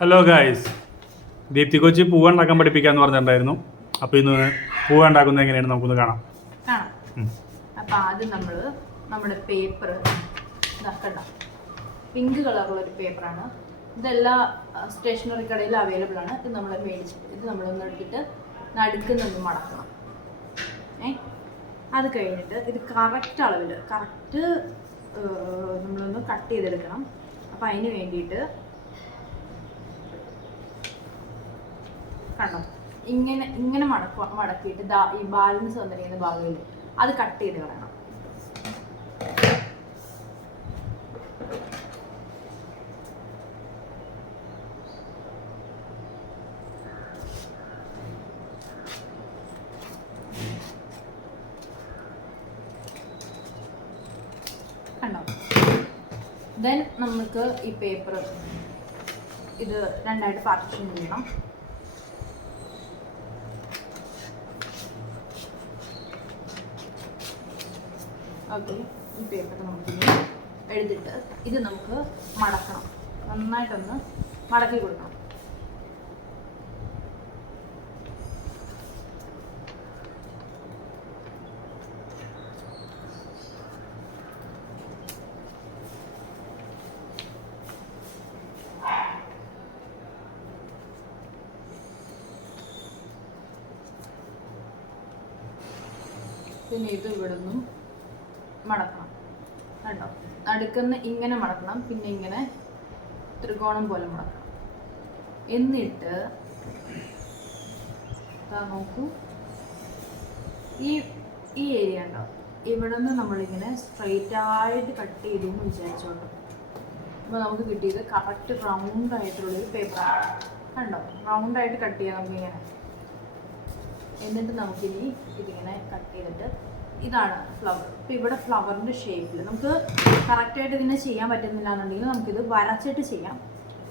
Hello guys Deepthi Kochi പൂവ് ഉണ്ടാക്കാൻ പഠിപ്പിക്കാന്ന് പറഞ്ഞിട്ടുണ്ടായിരുന്നു. അപ്പൊ ഇന്ന് പൂവ് ഉണ്ടാക്കുന്നത് എങ്ങനെയാണ് നമുക്കൊന്ന് കാണാം. അപ്പൊ ആദ്യം നമ്മൾ നമ്മുടെ പേപ്പർ ഇതാക്കണ്ട പിങ്ക് കളറുള്ള ഒരു പേപ്പറാണ് ഇതെല്ലാ സ്റ്റേഷനറി കടയിൽ അവൈലബിൾ ആണ്. ഇത് നമ്മൾ മേടിച്ചിട്ട് ഇത് നമ്മളൊന്ന് എടുത്തിട്ട് നടുക്കുന്നൊന്ന് മടക്കണം. ഏ? അത് കഴിഞ്ഞിട്ട് ഇത് കറക്റ്റ് അളവിൽ കറക്റ്റ് നമ്മളൊന്ന് കട്ട് ചെയ്തെടുക്കണം. അപ്പം അതിന് വേണ്ടിയിട്ട് കണ്ടോ? ഇങ്ങനെ ഇങ്ങനെ മടക്കുക മടക്കിയിട്ട് ഈ ബാലൻസ് വന്നിരിക്കുന്ന ഭാഗമില്ല അത് കട്ട് ചെയ്ത് കളയണം. നമുക്ക് ഈ പേപ്പർ ഇത് രണ്ടായിട്ട് പാർട്ടിഷൻ ചെയ്യണം. ഓക്കെ ഈ പേപ്പർ നമുക്ക് എഴുതിട്ട് ഇത് നമുക്ക് മടക്കണം. നന്നായിട്ടൊന്ന് മടക്കി കൊടുക്കണം. പിന്നെ ഇത് ഇവിടെ മടക്കണം കണ്ടോ നടുക്കുന്ന് ഇങ്ങനെ മടക്കണം പിന്നെ ഇങ്ങനെ ത്രികോണം പോലെ മടക്കണം. എന്നിട്ട് നോക്കൂ. ഈ ഈ ഏരിയ ഉണ്ടോ? ഇവിടെ നിന്ന് നമ്മളിങ്ങനെ സ്ട്രെയിറ്റ് ആയിട്ട് കട്ട് ചെയ്തു എന്ന് വിചാരിച്ചോണ്ട് അപ്പോൾ നമുക്ക് കിട്ടിയത് കറക്റ്റ് റൗണ്ട് ആയിട്ടുള്ളൊരു പേപ്പറാണ് കണ്ടോ? റൗണ്ട് ആയിട്ട് കട്ട് ചെയ്യാം നമുക്കിങ്ങനെ. എന്നിട്ട് നമുക്കിനി ഇതിങ്ങനെ കട്ട് ചെയ്തിട്ട് ഇതാണ് ഫ്ലവർ ഇപ്പം ഇവിടെ ഫ്ലവറിന്റെ ഷേപ്പിൽ നമുക്ക് കറക്റ്റായിട്ട് ഇതിനെ ചെയ്യാൻ പറ്റുന്നില്ല എന്നുണ്ടെങ്കിൽ നമുക്കിത് വരച്ചിട്ട് ചെയ്യാം.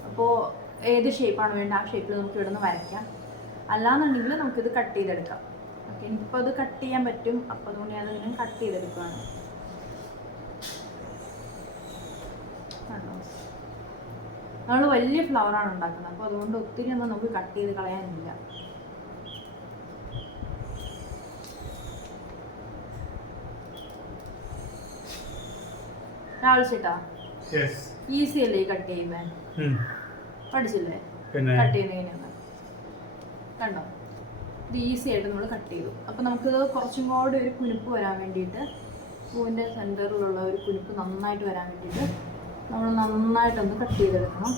അപ്പോൾ ഏത് ഷേപ്പാണ് വേണ്ട ആ ഷേപ്പിൽ നമുക്ക് ഇവിടെ നിന്ന് വരയ്ക്കാം. അല്ലാന്നുണ്ടെങ്കിൽ നമുക്കിത് കട്ട് ചെയ്തെടുക്കാം. ഓക്കെ എനിക്കിപ്പോൾ അത് കട്ട് ചെയ്യാൻ പറ്റും. അപ്പോൾ അതുകൊണ്ട് ഞാൻ അതിനെ കട്ട് ചെയ്തെടുക്കുകയാണ്. നമ്മൾ വലിയ ഫ്ലവറാണ് ഉണ്ടാക്കുന്നത്. അപ്പോൾ അതുകൊണ്ട് ഒത്തിരി ഒന്നും നമുക്ക് കട്ട് ചെയ്ത് കളയാനില്ല. രാഹുൽ ചേട്ടാ ഈസി അല്ലേ കട്ട് ഉം. പഠിച്ചില്ലേ? പിന്നെ? കട്ട് ചെയ്യുന്നത് കണ്ടോ? ഇത് ഈസി ആയിട്ട് നമ്മൾ കട്ട് ചെയ്തു. അപ്പോൾ നമുക്ക് കുറച്ചും കൂടി ഒരു കുനിപ്പ് വരാൻ വേണ്ടിയിട്ട് പൂവിന്റെ സെന്ററിലുള്ള ഒരു കുനിപ്പ് നന്നായിട്ട് വരാൻ വേണ്ടിയിട്ട് നമ്മൾ നന്നായിട്ടൊന്ന് കട്ട് ചെയ്തെടുക്കണം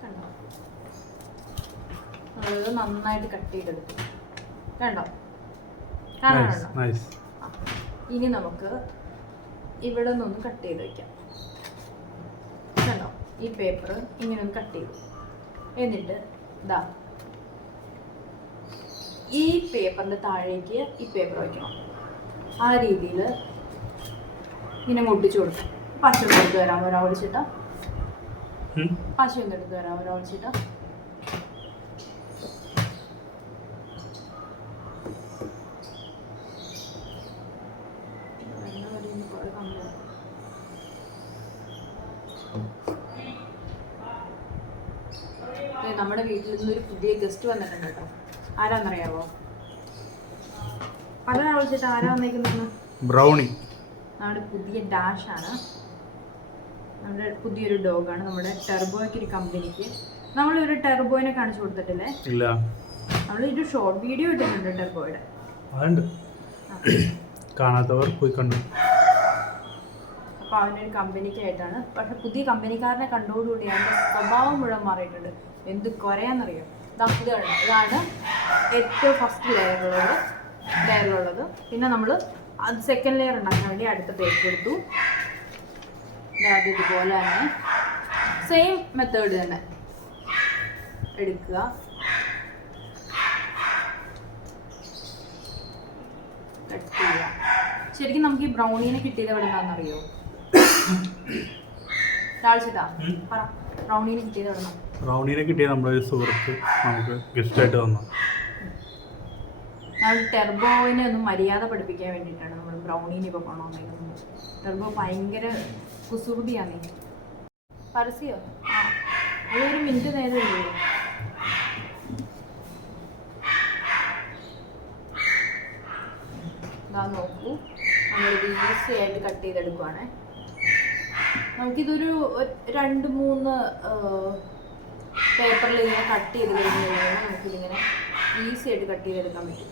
കണ്ടോ നമ്മളിത് നന്നായിട്ട് കട്ട് ചെയ്തെടുക്കും. കണ്ടോ? കാണാനുണ്ടോ ഇനി നമുക്ക് ഇവിടെ നിന്നൊന്ന് കട്ട് ചെയ്ത് വെക്കാം. കണ്ടോ? ഈ പേപ്പർ ഇങ്ങനെ ഒന്ന് കട്ട് ചെയ്തു. എന്നിട്ട് ഇതാ ഈ പേപ്പറിന്റെ താഴേക്ക് ഈ പേപ്പർ വയ്ക്കണം. ആ രീതിയിൽ ഇങ്ങനെ ഒട്ടിച്ചു കൊടുക്കും. പശു എടുത്ത് തരാം ഒരാൾ വിളിച്ചിട്ടാ? പശു ഒന്ന് എടുത്ത് തരാം ഒരാൾ ഒളിച്ചിട്ടാ വെണ്ണ കടിയിൽ കുറേ കമ്പനി ദേ, നമ്മുടെ വീട്ടിൽ നിന്ന് ഒരു പുതിയ ഗസ്റ്റ് വന്നിട്ടുണ്ട് കേട്ടോ. ആരാന്നറിയാവോ? പറഞ്ഞാൽ വിളിച്ചിട്ട് ആരാ വന്നേക്കുന്നതെന്ന്? ബ്രൗണി നമ്മുടെ പുതിയ ഡാഷ് ആണ്. നമ്മുടെ പുതിയൊരു ഡോഗാണ് നമ്മുടെ ടെർബോയ്ക്ക് ഒരു കമ്പനിക്ക് നമ്മളൊരു ടെർബോയിനെ കാണിച്ചു കൊടുത്തിട്ടില്ലേ? ഇല്ല. നമ്മൾ ഒരു ഷോർട്ട് വീഡിയോ ഇട്ടിട്ടുണ്ട് ടെർബോയുടെ കാണാത്തവർ പോയി കണ്ടു. അപ്പോൾ അവനൊരു കമ്പനിക്കായിട്ടാണ്. പക്ഷെ പുതിയ കമ്പനിക്കാരനെ കണ്ടോടുകൂടി അവന്റെ സ്വഭാവം മുഴുവൻ മാറിയിട്ടുണ്ട്. എന്ത് കുറയാന്നറിയോ ഇത് ഇതാണ് ഏറ്റവും ഫസ്റ്റ് ലെയറിലുള്ളത് ലെയറിലുള്ളത് പിന്നെ നമ്മൾ അത് സെക്കൻഡ് ലെയർ ഉണ്ടാക്കാൻ വേണ്ടി അടുത്ത പേപ്പർ എടുത്തു. അത് ഇതുപോലെ തന്നെ. സെയിം മെത്തേഡ് തന്നെ എടുക്കുക. ശരിക്കും നമുക്ക് ഈ ബ്രൗണീനെ കിട്ടിയത് എവിടെ നിന്നാണെന്നറിയോ കിട്ടിയത് നിന്നാ? കിട്ടിയ നമ്മുടെ ഒരു സുഹൃത്ത് നമുക്ക് ഗിഫ്റ്റ് ആയിട്ട് തന്നു ടെർബോവിനെ ഒന്ന് മര്യാദ പഠിപ്പിക്കാൻ വേണ്ടിയിട്ടാണ് നമ്മൾ ബ്രൗണീനെ ഇപ്പോൾ കൊണ്ടുവന്നേക്കുന്നത്. ടെർബോ ഭയങ്കര കുസൃതിയാണ്. പരസ്യോ? ആ. അതൊരു മിനിറ്റ് നേരം ഇല്ലേ ഇതാ നോക്കൂ. നമ്മൾ ഈസി ആയിട്ട് കട്ട് ചെയ്തെടുക്കുവാണേ. നമുക്കിതൊരു രണ്ട് മൂന്ന് പേപ്പറിൽ ഇങ്ങനെ കട്ട് ചെയ്ത് കഴിഞ്ഞ് കഴിഞ്ഞാൽ നമുക്കിതിങ്ങനെ ഈസി ആയിട്ട് കട്ട് ചെയ്തെടുക്കാൻ പറ്റും.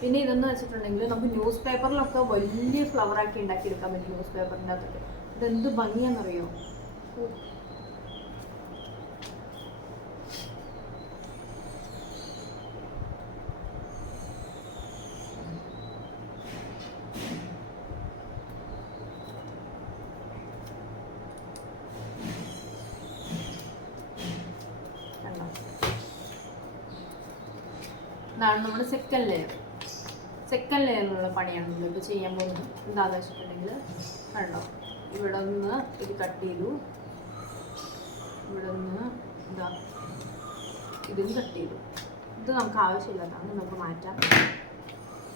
പിന്നെ ഇതെന്ന് വെച്ചിട്ടുണ്ടെങ്കിൽ നമുക്ക് ന്യൂസ് പേപ്പറിലൊക്കെ വലിയ ഫ്ലവർ ഫ്ലവറാക്കി ഉണ്ടാക്കിയെടുക്കാൻ പറ്റും ന്യൂസ് പേപ്പറിന്റെ അകത്തൊക്കെ. ഇതെന്ത് ഭംഗിയാണെന്നറിയോ ഓ. കണ്ടോ ഇതാണ് നമ്മുടെ സെക്കൻഡ് ലെയർ സെക്കൻഡ് ലെയറിലുള്ള പണിയാണ് നമ്മൾ ഇപ്പോൾ ചെയ്യാൻ പോകുന്നത്. എന്താണെന്ന് വെച്ചിട്ടുണ്ടെങ്കിൽ കണ്ടോ? ഇവിടെ നിന്ന് ഇത് കട്ട് ചെയ്തു. ഇവിടെ നിന്ന് ഇതാ ഇതും കട്ട് ചെയ്തു. ഇത് നമുക്ക് ആവശ്യമില്ലാത്തതാണ് നമുക്ക് മാറ്റാം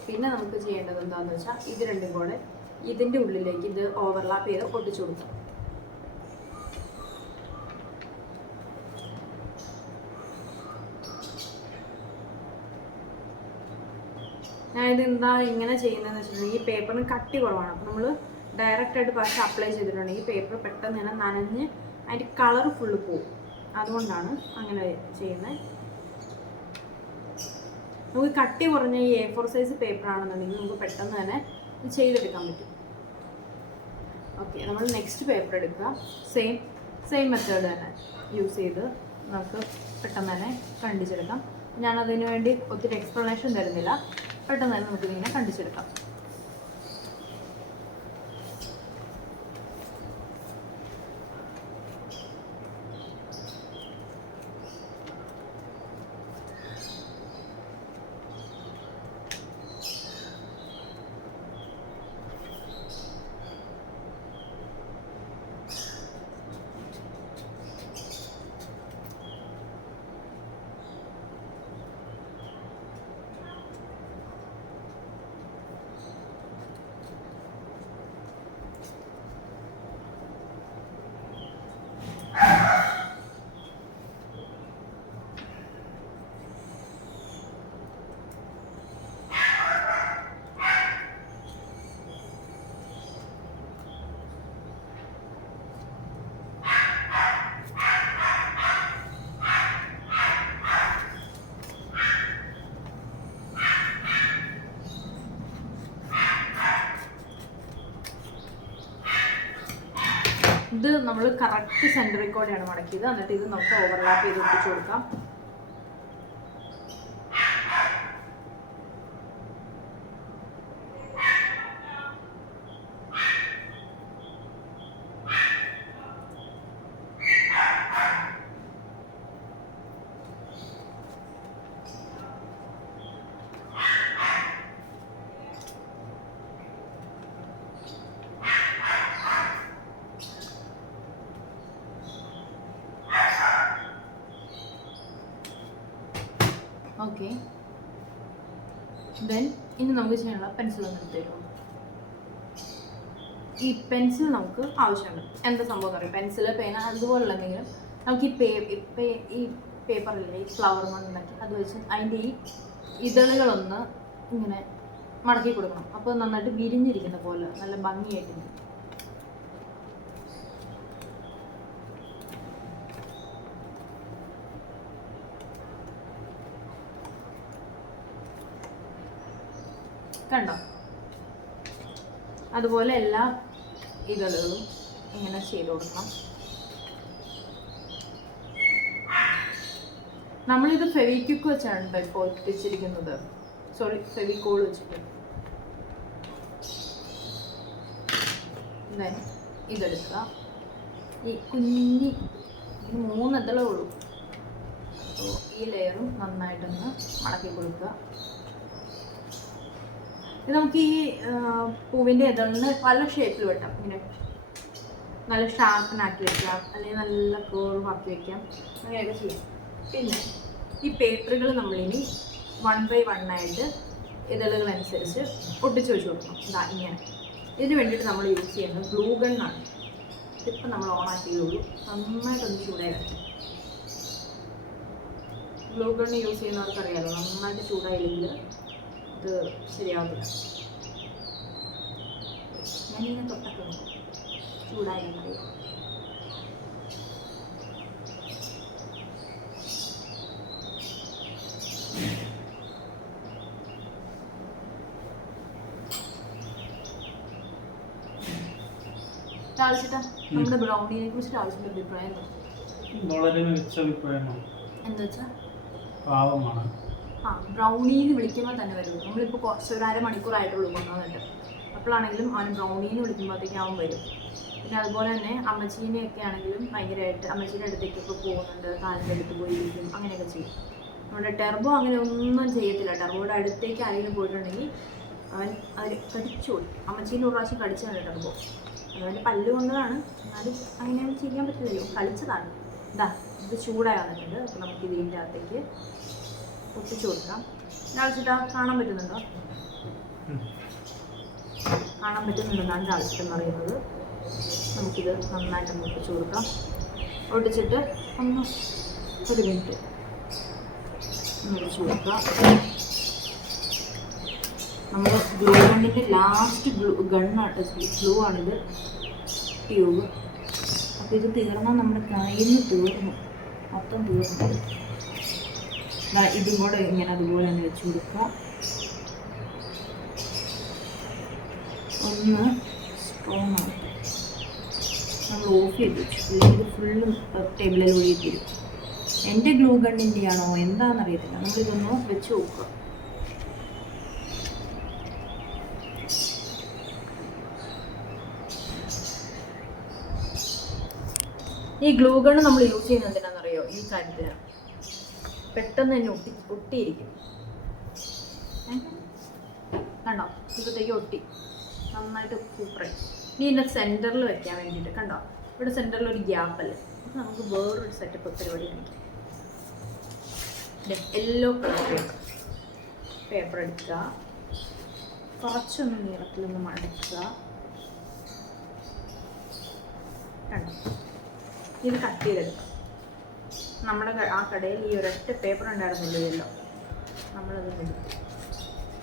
പിന്നെ നമുക്ക് ചെയ്യേണ്ടത് എന്താണെന്ന് വെച്ചാൽ ഇത് രണ്ടും കൂടെ ഇതിന്റെ ഉള്ളിലേക്ക് ഇത് ഓവർലാപ്പ് ചെയ്ത് ഒട്ടിച്ചു കൊടുക്കാം. ഞാനിത് എന്താ ഇങ്ങനെ ചെയ്യുന്നതെന്ന് വെച്ചിട്ടുണ്ടെങ്കിൽ ഈ പേപ്പറിന് കട്ടി കുറവാണ്. അപ്പോൾ നമ്മൾ ഡയറക്റ്റ് ആയിട്ട് പക്ഷെ അപ്ലൈ ചെയ്തിട്ടുണ്ടെങ്കിൽ പേപ്പർ പെട്ടെന്ന് തന്നെ നനഞ്ഞ് അതിന്റെ കളർ ഫുള്ള് പോവും. അതുകൊണ്ടാണ് അങ്ങനെ ചെയ്യുന്നത്. നമുക്ക് കട്ടി കുറഞ്ഞ ഈ എ ഫോർ സൈസ് പേപ്പർ ആണെന്നുണ്ടെങ്കിൽ നമുക്ക് പെട്ടെന്ന് തന്നെ ചെയ്തെടുക്കാൻ പറ്റും. ഓക്കെ നമ്മൾ നെക്സ്റ്റ് പേപ്പർ എടുക്കുക. സെയിം സെയിം മെത്തേഡ് തന്നെ യൂസ് ചെയ്ത് നമുക്ക് പെട്ടെന്ന് തന്നെ കണ്ടിച്ചെടുക്കാം. ഞാൻ അതിനു വേണ്ടി ഒത്തിരി എക്സ്പ്ലനേഷൻ തരുന്നില്ല. പെട്ടെന്ന് തന്നെ നമുക്ക് ഇതിങ്ങനെ കണ്ടിച്ചെടുക്കാം ഇത് നമ്മൾ കറക്റ്റ് സെന്ററിൽ കൂടെയാണ് മടക്കിയത്. എന്നിട്ട് ഇത് നമുക്ക് ഓവർലാപ്പ് ചെയ്ത് ഒട്ടിച്ചു കൊടുക്കാം ഓക്കെ ദെൻ ഇനി നമുക്ക് ചെയ്യാനുള്ള പെൻസിൽ ഒന്ന് എടുത്ത് തരുമോ? ഈ പെൻസിൽ നമുക്ക് ആവശ്യമുണ്ട്. എന്താ സംഭവം എന്ന് പെൻസിൽ പേന അതുപോലുള്ള എന്തെങ്കിലും നമുക്ക് ഈ പേ ഈ പേപ്പറില്ലേ ഈ ഫ്ലവർ കൊണ്ടുണ്ടാക്കി അത് വെച്ച് അതിന്റെ ഈ ഇതളുകളൊന്ന് ഇങ്ങനെ മടക്കി കൊടുക്കണം. അപ്പോൾ നന്നായിട്ട് വിരിഞ്ഞിരിക്കുന്ന പോലെ നല്ല ഭംഗിയായിട്ടിരിക്കും കണ്ടോ? അതുപോലെ എല്ലാ ഇതളുകളും ഇങ്ങനെ ചെയ്ത് കൊടുക്കണം നമ്മളിത് ഫെവിക്വിക്ക് വെച്ചാണ് ഇപ്പോൾ ഒട്ടിച്ചിരിക്കുന്നത് സോറി ഫെവിക്കോൾ വെച്ചിട്ട് ഇതെടുക്കുക. ഈ കുഞ്ഞി ഈ മൂന്ന് ഇതളേ ഉള്ളൂ. ഈ ലെയറും നന്നായിട്ടൊന്ന് മടക്കി കൊടുക്കുക. നമുക്ക് ഈ പൂവിന്റെ ഇതളിന് പല ഷേപ്പിൽ വെട്ടാം ഇങ്ങനെ നല്ല ഷാർപ്പനാക്കി വെക്കാം. അല്ലെങ്കിൽ നല്ല കേർവ് ആക്കി വെക്കാം. അങ്ങനെയൊക്കെ ചെയ്യാം. പിന്നെ ഈ പേപ്പറുകൾ നമ്മളിനി വൺ ബൈ വൺ ആയിട്ട് ഇതളുകൾ അനുസരിച്ച് ഒട്ടിച്ച് വെച്ച് കൊടുക്കണം. ഇതാ ഇങ്ങനെ. ഇതിന് വേണ്ടിയിട്ട് നമ്മൾ യൂസ് ചെയ്യുന്നത് ഗ്ലൂ ഗണ്ണാണ് ഇതിപ്പോൾ നമ്മൾ ഓൺ ആക്കിയുള്ളൂ നന്നായിട്ടൊന്ന് ചൂടായി വെക്കാം ഗ്ലൂ ഗണ്ണ് യൂസ് ചെയ്യുന്നവർക്കറിയാമല്ലോ നന്നായിട്ട് ചൂടായില്ലെങ്കിൽ ഇത് ശരിയാവത്തില്ല ഞാനിങ്ങനെ തൊട്ടൊക്കെ ചൂടായി അറിയാം നമ്മുടെ ബ്രൗണിനെ കുറിച്ചിട്ട് ആവശ്യമുള്ള അഭിപ്രായം എന്താ? വെച്ചാൽ പാവമാണ്. ആ ബ്രൗണീന്ന് വിളിക്കുമ്പോൾ തന്നെ വരും. നമ്മളിപ്പോൾ കുറച്ച് ഒരു അരമണിക്കൂറായിട്ടുള്ളൂ കൊണ്ടുവന്നിട്ട്. അപ്പോഴാണെങ്കിലും അവൻ ബ്രൗണീന്ന് വിളിക്കുമ്പോഴത്തേക്കും അവൻ വരും. പിന്നെ അതുപോലെ തന്നെ അമ്മച്ചീനെയൊക്കെ ആണെങ്കിലും ഭയങ്കരമായിട്ട് അമ്മച്ചീന്റെ അടുത്തേക്കൊക്കെ പോകുന്നുണ്ട്. കാലിന്റെ അടുത്ത് പോയി ഇരിക്കും അങ്ങനെയൊക്കെ ചെയ്യും. നമ്മുടെ ടെർബോ അങ്ങനെ ഒന്നും ചെയ്യത്തില്ല. ടെർബോയുടെ അടുത്തേക്ക് ആരെങ്കിലും പോയിട്ടുണ്ടെങ്കിൽ അവൻ അവർ കടിച്ചു പോയി അമ്മച്ചീന്റെ ഒരു പ്രാവശ്യം കടിച്ചാണ് ടെർബോ. അതുപോലെ പല്ല് കൊണ്ടതാണ്. എന്നാലും അങ്ങനെ ചെയ്യാൻ പറ്റില്ലല്ലോ. കളിച്ചതാണ്. ഇതാ ഇത് ചൂടായി വന്നിട്ടുണ്ട്. അപ്പോൾ നമുക്ക് ഇതിന്റെ അകത്തേക്ക് ഒട്ടിച്ചു കൊടുക്കാം. ആവശ്യട്ടാ കാണാൻ പറ്റുന്നുണ്ടോ. കാണാൻ പറ്റുന്നുണ്ടെന്നാണ് ആവശ്യം പറയുന്നത്. നമുക്കിത് നന്നായിട്ട് ഒട്ടിച്ചു കൊടുക്കാം. ഒട്ടിച്ചിട്ട് ഒന്ന് ഒരു മിനിറ്റ് ഒന്ന് ഒട്ടിച്ചു കൊടുക്കാം. നമ്മൾ ഗ്ലൂ ഗണ്ണിന്റെ ലാസ്റ്റ് ഗ്ലൂ ഗണ്ണാണ് ഗ്ലൂ ആണിത്. ട്യൂബ്. അപ്പോൾ ഇത് തീർന്നാൽ നമ്മുടെ കയ്യിൽ നിന്ന് തീർന്നു. മൊത്തം തീർന്നു. ഇതും കൂടെ ഇങ്ങനെ അതുപോലെ തന്നെ വെച്ച് കൊടുക്കുക ഒന്ന് സ്ട്രോങ് ആയിട്ട് നമ്മൾ ഓഫ് ചെയ്ത് വെച്ചു ഇത് ഫുള്ള് ടേബിളിൽ ഒഴുകി തരും എന്റെ ഗ്ലൂ ഗണ്ണിന്റെ ആണോ എന്താണെന്നറിയത്തില്ല. നമ്മളിതൊന്ന് വെച്ച് നോക്കുക ഈ ഗ്ലൂ ഗണ്ണ് നമ്മൾ യൂസ് ചെയ്യുന്നത് എന്തിനാണെന്നറിയോ? ഈ കാര്യത്തിന് പെട്ടെന്ന് തന്നെ ഒട്ടി ഒട്ടിയിരിക്കും? കണ്ടോ? ഇപ്പോഴത്തേക്ക് ഒട്ടി. നന്നായിട്ട് സൂപ്പറായി ഇനി ഇതിന്റെ സെന്ററിൽ വെക്കാൻ വേണ്ടിയിട്ട് കണ്ടോ? ഇവിടെ സെന്ററിൽ ഒരു ഗ്യാപ്പല്ലേ? അപ്പം നമുക്ക് വേറൊരു സെറ്റപ്പ് പരിപാടി കാണിക്കാം. യെല്ലോ കളർ പേപ്പർ പേപ്പർ എടുക്കുക. കുറച്ചൊന്ന് നീളത്തിലൊന്ന് മടക്കുക. കണ്ടോ? ഇത് കട്ട് ചെയ്തെടുക്കാം. നമ്മുടെ ആ കടയിൽ ഈ ഒരൊറ്റ പേപ്പർ ഉണ്ടായിരുന്നുള്ളൂ ഇതെല്ലാം. നമ്മളത് എടുക്കും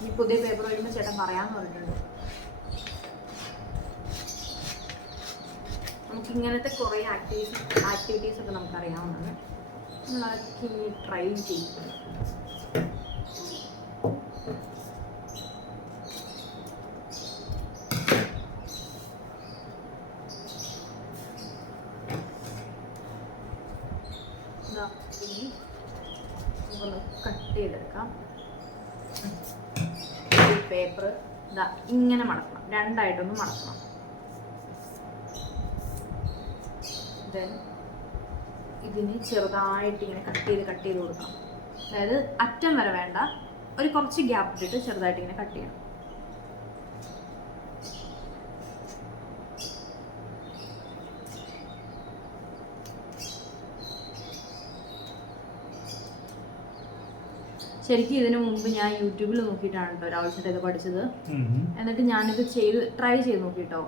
ഈ പുതിയ പേപ്പർ വരുമ്പോൾ ചേട്ടൻ പറയാമെന്ന് പറഞ്ഞിട്ടുണ്ട്. നമുക്ക് ഇങ്ങനത്തെ കുറേ ആക്ടിവിറ്റീസ് ആക്ടിവിറ്റീസ് ഒക്കെ നമുക്കറിയാവുന്നതാണ്. നമ്മൾ അതൊക്കെ ഇനി ട്രൈ ചെയ്യും ഇതാ ഇനി നമുക്കൊന്ന് കട്ട് ചെയ്തെടുക്കാം. പേപ്പർ ഇതാ ഇങ്ങനെ മടക്കണം. രണ്ടായിട്ടൊന്ന് മടക്കണം. ദെൻ ഇതിന് ചെറുതായിട്ട് ഇങ്ങനെ കട്ട് ചെയ്ത് കട്ട് ചെയ്ത് കൊടുക്കണം. അതായത് അറ്റം വരെ വേണ്ട. ഒരു കുറച്ച് ഗ്യാപ്പ് ഇട്ടിട്ട് ചെറുതായിട്ട് ഇങ്ങനെ കട്ട് ചെയ്യണം. ശരിക്കും ഇതിനു മുമ്പ് ഞാൻ യൂട്യൂബിൽ നോക്കിയിട്ടാണ് കേട്ടോ ഒരാവശ്യമായിട്ട് ഇത് പഠിച്ചത്. എന്നിട്ട് ഞാനിത് ചെയ്ത് ട്രൈ ചെയ്ത് നോക്കിട്ടോ.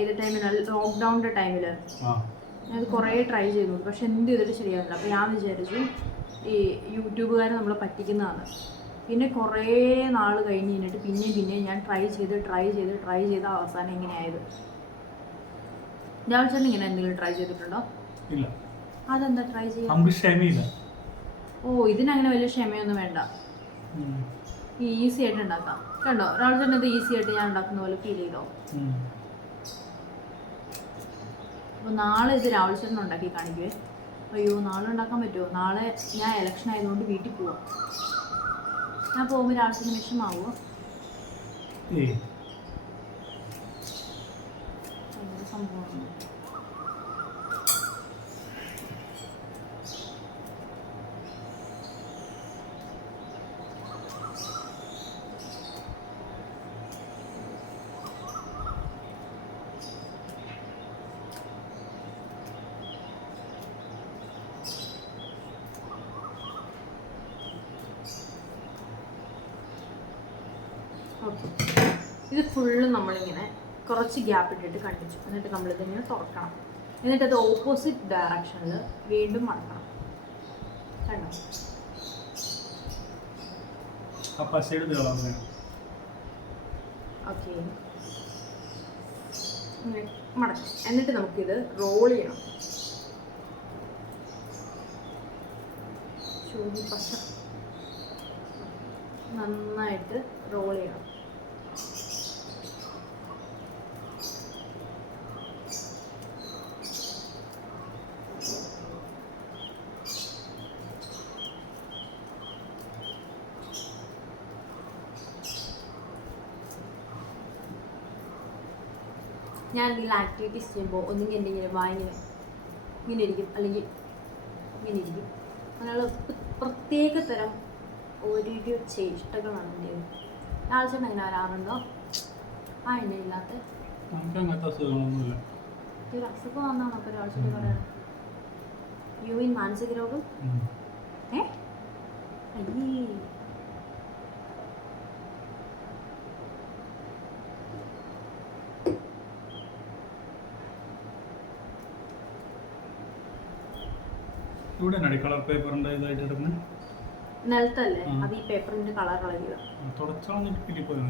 ഏത് ടൈമിൽ ലോക്ക്ഡൌണിന്റെ ടൈമിൽ ആ. ഞാനത് കുറേ ട്രൈ ചെയ്തു നോക്കി. പക്ഷെ എന്ത് ചെയ്തിട്ട് ശരിയാവില്ല അപ്പോൾ ഞാൻ വിചാരിച്ചു ഈ യൂട്യൂബുകാരെ നമ്മളെ പറ്റിക്കുന്നതാണ്. പിന്നെ കുറേ നാൾ കഴിഞ്ഞ് കഴിഞ്ഞിട്ട് പിന്നെയും പിന്നെയും ഞാൻ ട്രൈ ചെയ്ത് ട്രൈ ചെയ്ത് ട്രൈ ചെയ്ത അവസാനം എങ്ങനെയായത് രാഹുൽ ചേട്ടൻ ഇങ്ങനെ എന്തെങ്കിലും ട്രൈ ചെയ്തിട്ടുണ്ടോ? ഇല്ല. അതെന്താ ട്രൈ ചെയ്യാം ഓ ഇതിനങ്ങനെ വലിയ ക്ഷമയൊന്നും വേണ്ട. ഈസി ആയിട്ട് ഉണ്ടാക്കാം. കണ്ടോ? ഒരാൾ തന്നെ ഇത് ഈസി ആയിട്ട് ഞാൻ ഉണ്ടാക്കുന്ന പോലെ ഫീൽ ചെയ്തോ? അപ്പൊ അപ്പോൾ നാളെ ഇത് രാഹുൽ ചേട്ടൻ ഉണ്ടാക്കി കാണിക്കുവേ. അയ്യോ നാളെ ഉണ്ടാക്കാൻ പറ്റുമോ? നാളെ ഞാൻ എലക്ഷൻ ആയതുകൊണ്ട് വീട്ടിൽ പോവാം. ഞാൻ പോകുമ്പോൾ രാഹുൽ ചേട്ടൻ വിഷമാവോ? സംഭവമാണ് ഓക്കെ ഇത് ഫുള്ള് നമ്മളിങ്ങനെ കുറച്ച് ഗ്യാപ്പ് ഇട്ടിട്ട് കണ്ടിച്ചു. എന്നിട്ട് നമ്മളിതിങ്ങനെ തുറക്കണം. എന്നിട്ട് അത് ഓപ്പോസിറ്റ് ഡയറക്ഷനിൽ വീണ്ടും മടക്കണം. കണ്ടോ? ഓക്കെ മടക്കും. എന്നിട്ട് നമുക്കിത് റോൾ ചെയ്യണം. നന്നായിട്ട് റോൾ ചെയ്യണം. ഞാൻ എന്തെങ്കിലും ആക്ടിവിറ്റീസ് ചെയ്യുമ്പോൾ ഒന്നുകിൽ എന്തെങ്കിലും വായന ഇങ്ങനെ ഇരിക്കും. അല്ലെങ്കിൽ ഇങ്ങനെ ഇരിക്കും. അങ്ങനെയുള്ള പ്ര- പ്രത്യേക തരം ഓരോരോ ചേഷ്ടകളാണ് എന്റെ ആഴ്ച അങ്ങനെ വരാറുണ്ടോ? ആ എന്നെ ഇല്ലാത്ത. ഒരു അസുഖം വന്നാണ് അപ്പോൾ ഒരാഴ്ച പറയണം യു ഇൻ മാനസിക രോഗം. ഏ? അയ്യേ. ഇവിടെ നടി കളർ പേപ്പർ ഇതായിട്ട് എടുക്കുന്നത് നിലത്തല്ലേ. അത് ഈ പേപ്പറിന്റെ കളർ കളയുക തുടച്ചാൽ കിട്ടിപ്പോയി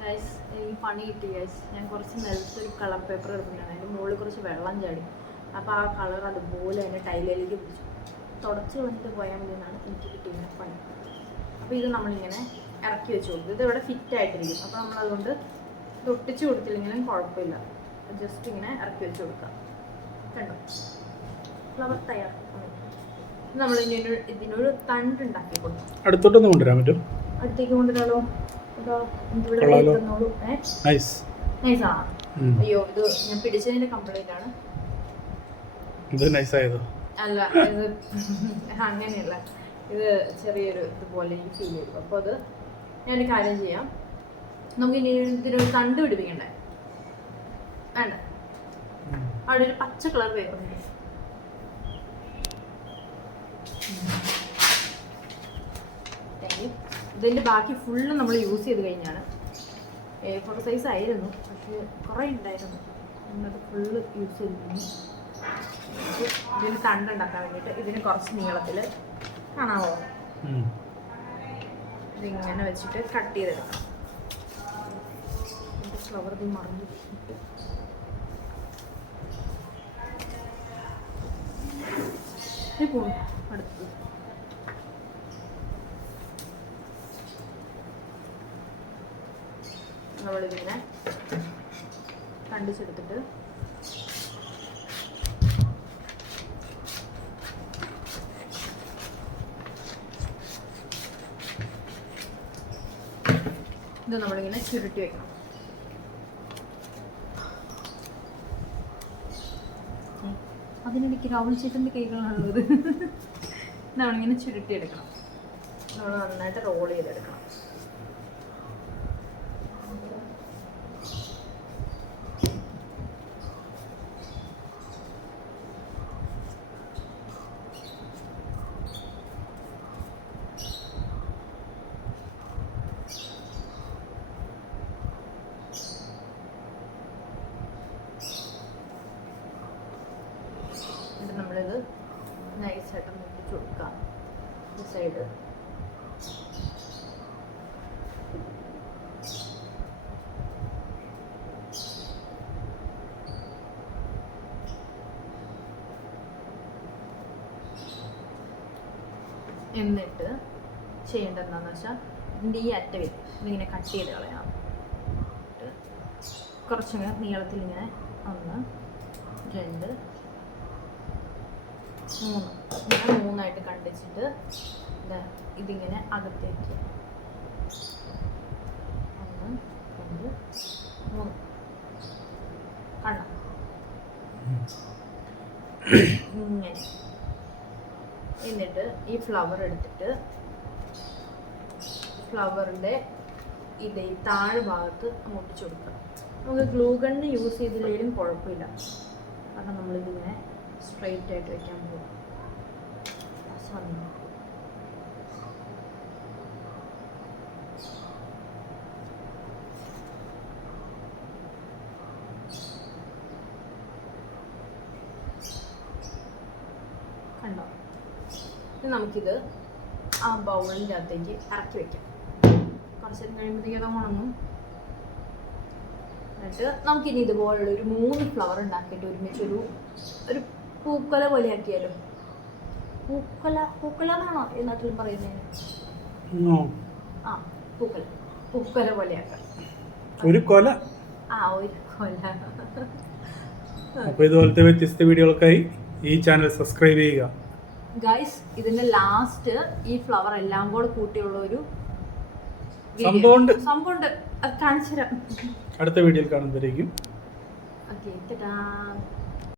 ഗൈസ് എനിക്ക് പണി കിട്ടി ഗൈസ് ഞാൻ കുറച്ച് നിലത്ത് ഒരു കളർ പേപ്പർ എടുക്കുന്നതാണ് അതിന്റെ മുകളിൽ കുറച്ച് വെള്ളം ചാടി. അപ്പോൾ ആ കളർ അതുപോലെ തന്നെ ടൈലിലേക്ക് പിടിച്ചു. തുടച്ച് വന്നിട്ട് പോയാൽ മതി എന്നാണ് എനിക്ക് കിട്ടിയ പണി. അപ്പോൾ ഇത് നമ്മളിങ്ങനെ ഇറക്കി വെച്ച് കൊടുക്കും ഇത് ഇവിടെ ഫിറ്റ് ആയിട്ടിരിക്കും അപ്പോൾ നമ്മളതുകൊണ്ട് ഒട്ടിച്ച് കൊടുത്തില്ലെങ്കിലും കുഴപ്പമില്ല. ജസ്റ്റ് ഇങ്ങനെ ഇറക്കി വെച്ച് കൊടുക്കുക കണ്ടോ? ഫ്ലവർ തയ്യാർ നമ്മൾ ഇതിനൊരു ഇതിനൊരു തണ്ട് ഉണ്ടാക്കി കൊടുക്കും. അടുത്തോട്ടൊന്ന് കൊണ്ടുവരാൻ പറ്റും? അടുത്തേക്ക് കൊണ്ടുവരാലോ? നൈസ് അയ്യോ ഇത് ഞാൻ പിടിച്ചതിന്റെ കംപ്ലൈന്റ് ആണ്. ഇത് നൈസായതോ അല്ല ഇത് അങ്ങനെയല്ല. ഇത് ചെറിയൊരു ഇതുപോലെ എനിക്ക് ഫീൽ ചെയ്തു. അപ്പോൾ അത് ഞാനൊരു കാര്യം ചെയ്യാം. നമുക്ക് ഇനി ഇതിനൊരു തണ്ട് പിടിപ്പിക്കണ്ടേ വേണ്ട. അവിടെ ഒരു പച്ച കളർ പേപ്പർ. ഇതിന്റെ ബാക്കി ഫുള്ള് നമ്മൾ യൂസ് ചെയ്ത് കഴിഞ്ഞാണ്. എ ഫോർ സൈസ് ആയിരുന്നു പക്ഷേ കുറേ ഉണ്ടായിരുന്നു. നമ്മളത് ഫുള്ള് യൂസ് ചെയ്ത് കഴിഞ്ഞു. ഇത് ഇതിന് തണ്ടുണ്ടാക്കാൻ വേണ്ടിയിട്ട് ഇതിന് കുറച്ച് നീളത്തിൽ കാണാവോ? ഇതിങ്ങനെ വെച്ചിട്ട് കട്ട് ചെയ്തെടുക്കണം ഫ്ലവർ ഇത് മറന്നു ഇത് പോണു അടുത്തത്. നമ്മളിതിങ്ങനെ കണ്ടിച്ചെടുത്തിട്ട് ഇത് നമ്മളിങ്ങനെ ചുരുട്ടി വെക്കണം ഏ, അതിനിടയ്ക്ക് രാഹുൽ ചേട്ടന്റെ കൈകളാണുള്ളത്. നമ്മളിങ്ങനെ ചുരുട്ടി എടുക്കണം നമ്മൾ നന്നായിട്ട് റോൾ ചെയ്തെടുക്കണം എന്നിട്ട് നമ്മളിത് നൈസായിട്ട് മുട്ടിച്ച് കൊടുക്കാം. ഈ സൈഡ് എന്നിട്ട് ചെയ്യേണ്ടത് എന്താണെന്ന് വെച്ചാൽ ഈ അറ്റവിൽ ഇതിങ്ങനെ കട്ട് ചെയ്ത് കളയാം. കുറച്ചങ്ങനെ കുറച്ചങ്ങ് നീളത്തിൽ ഇങ്ങനെ ഒന്ന് രണ്ട് മൂന്ന്. ഞാൻ മൂന്നായിട്ട് കണ്ടിച്ചിട്ട് ഇതിങ്ങനെ അകത്തേക്ക്. ഒന്ന് രണ്ട് മൂന്ന്. കണ്ണ ഇങ്ങനെ. എന്നിട്ട് ഈ ഫ്ലവർ എടുത്തിട്ട് ഫ്ലവറിന്റെ ഇത് ഈ താഴെ ഭാഗത്ത് മുട്ടിച്ചു കൊടുക്കുക നമുക്ക് ഗ്ലൂ ഗണ്ണ് യൂസ് ചെയ്തില്ലെങ്കിലും കുഴപ്പമില്ല. കാരണം നമ്മളിതിങ്ങനെ സ്ട്രെയിറ്റ് ആയിട്ട് വെക്കാൻ പോകും കണ്ടോ? നമുക്കിത് ആ ബൗളിന്റെ അകത്തേക്ക് ഇറക്കി വെക്കാം. കുറച്ച് നേരം കഴിയുമ്പോഴത്തേക്ക് അത് ഉണങ്ങും. എന്നിട്ട് നമുക്കിനി ഇതുപോലുള്ള ഒരു മൂന്ന് ഫ്ലവർ ഉണ്ടാക്കിയിട്ട് ഒരുമിച്ചൊരു ഒരു പൂക്കൊല പോലെയാക്കിയാലോ? പൂക്കൊല പൂക്കൊല എന്നാണോ ഈ നാട്ടിലും പറയുന്നത്. ആ പൂക്കൊല. പൂക്കൊല പോലെയാക്കാം. ഒരു കൊല. ആ ഒരു കൊല. അപ്പോൾ ഇതുപോലത്തെ വ്യത്യസ്ത വീഡിയോകൾക്കായി ഈ ചാനൽ സബ്സ്ക്രൈബ് ചെയ്യുക. ഗൈസ് ഇതിന്റെ ലാസ്റ്റ് ഈ ഫ്ലവർ എല്ലാം കൂടെ കൂട്ടിയുള്ള ഒരു. സംഭവമുണ്ട്. സംഭവമുണ്ട്. കാണിച്ചു തരാം അടുത്ത വീഡിയോയിൽ കാണുന്നതായിരിക്കും. ഓക്കെ